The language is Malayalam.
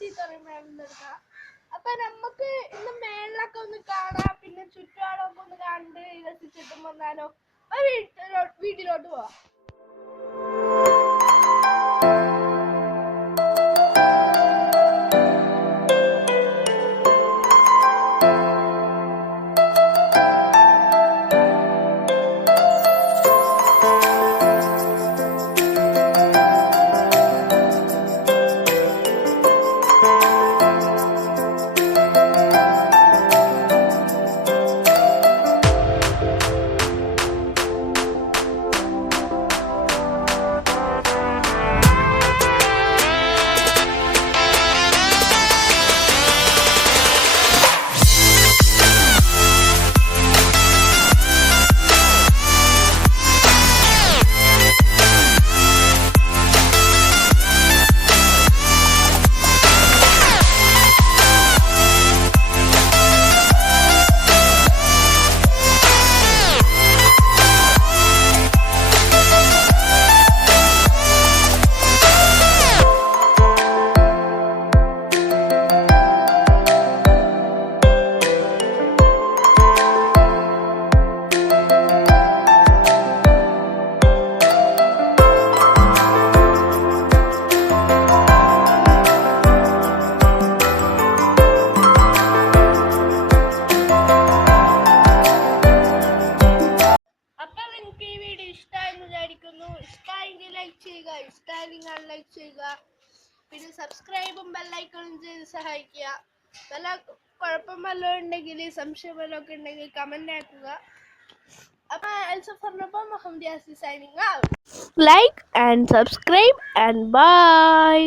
ചീത്ത പറയും മേലെടുക്കാം. അപ്പൊ നമുക്ക് ഇന്ന് മേളിലൊക്കെ ഒന്ന് കാണാം, പിന്നെ ചുറ്റുപാടൊക്കെ ഒന്ന് കണ്ട് രസിച്ചിട്ടും വന്നാലോ. വീട്ടിലോട്ട് പോവാം. ലൈക്ക് ചെയ്യുക, പിന്നെ സബ്സ്ക്രൈബും ബെല്ലൈക്കണും ചെയ്ത് സഹായിക്കുക. വല്ല കുഴപ്പം വല്ലതും ഉണ്ടെങ്കിൽ, സംശയം വല്ലതൊക്കെ ഉണ്ടെങ്കിൽ കമന്റ് ആക്കുക. അപ്പൊ എൽസഫറിനൊപ്പം Muhammad Yasi signing out. Like and subscribe and by.